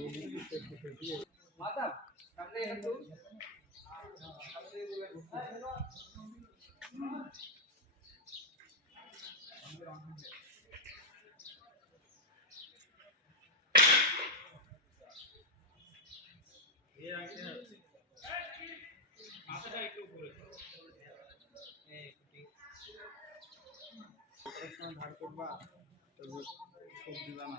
ধার করবা সবজি বানা